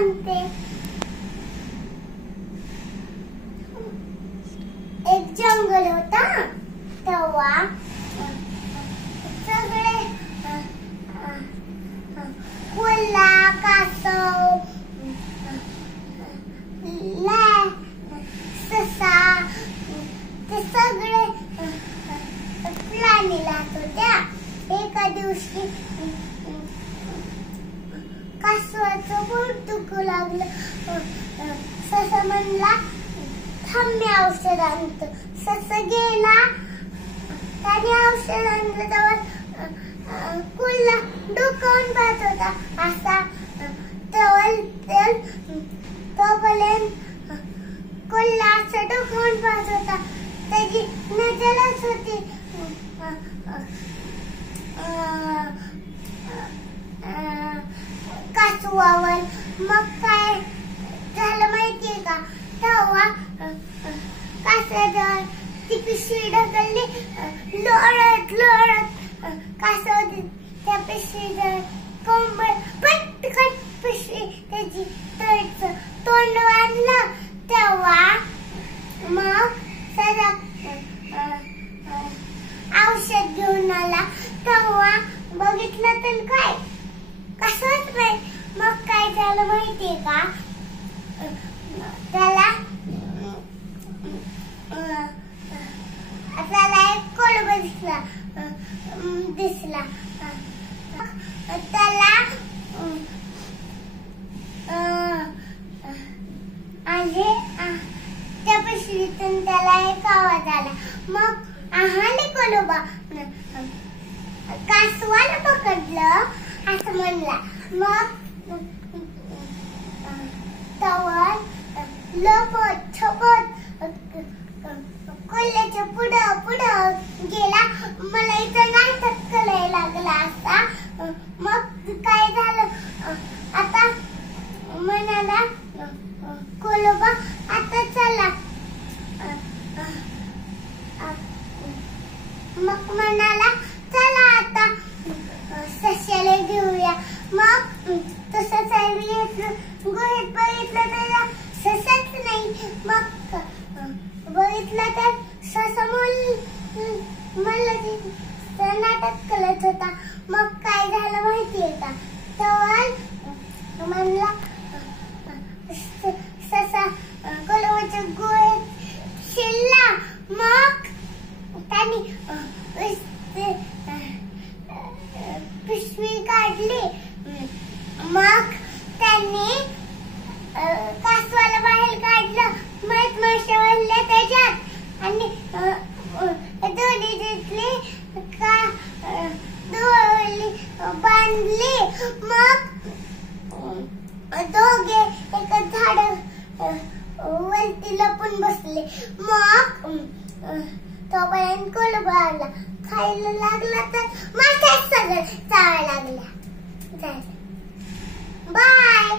सांगते. एक जंगल होता. तेव्हा सगळे कोल्हा, कासव, ससा ते सगळे प्राणी राहत होत्या. एका दिवशी कासवाचं पोट दुखू लागलं. ससा म्हणला थांब मी औषध आणतो. ससा गेला. त्याने औषध आणलं. तेव्हा कोल्हा डोकावून पाहत होता. असा तोपर्यंत कोल्हा असं डोकावून पाहत होता. त्याची नजरच होती कासवावर. मग काय झालं माहितीये का? तेव्हा कासवाजवळ ती पिशवी ढकलली. लोळत लोळत कासव त्या पिशवीजवळ कंबर पटकन पिशवी त्याची तोंड बांधलं. तेव्हा मग ससा औषध घेऊन आला. तेव्हा बघितलं तर काय कसंच नाही. मग काय झालं माहितीये का? त्याला एक कोळंबा दिसला. त्याला त्या पिशवीतून त्याला एक आवाज आला. मग आहाले कोळंबा कासवाला पकडलं असं म्हणला. मग तवर लपत छपत कोल्ह्याच्या पुढं पुढं गेला. मला इथं नाटक करायला लागला असता. मग काय झालं? आता म्हणाला कोळंबा आता चला. मग म्हणाला चला आता सश्याला घेऊया. मग तो ससा गुहेत बघितलं त्याला ससाच नाही. मग बघितलं तर ससा नाटक करत होता. मग काय झालं माहितीये का? तेव्हा म्हणला ससा कोळंबाच्या गुहेत शिरला. मग त्याने पिशवी काढली. मग त्यांनी कासवाला बाहेर काढलं. मधमाशा वाढल्या त्याच्यात आणि दोरी घेतली बांधली. मग दोघे एका झाड वरती लपून बसले. मग तोपर्यंत कोळंबा आला. खायला लागला तर माशाच सगळं चावायला लागला. बाय.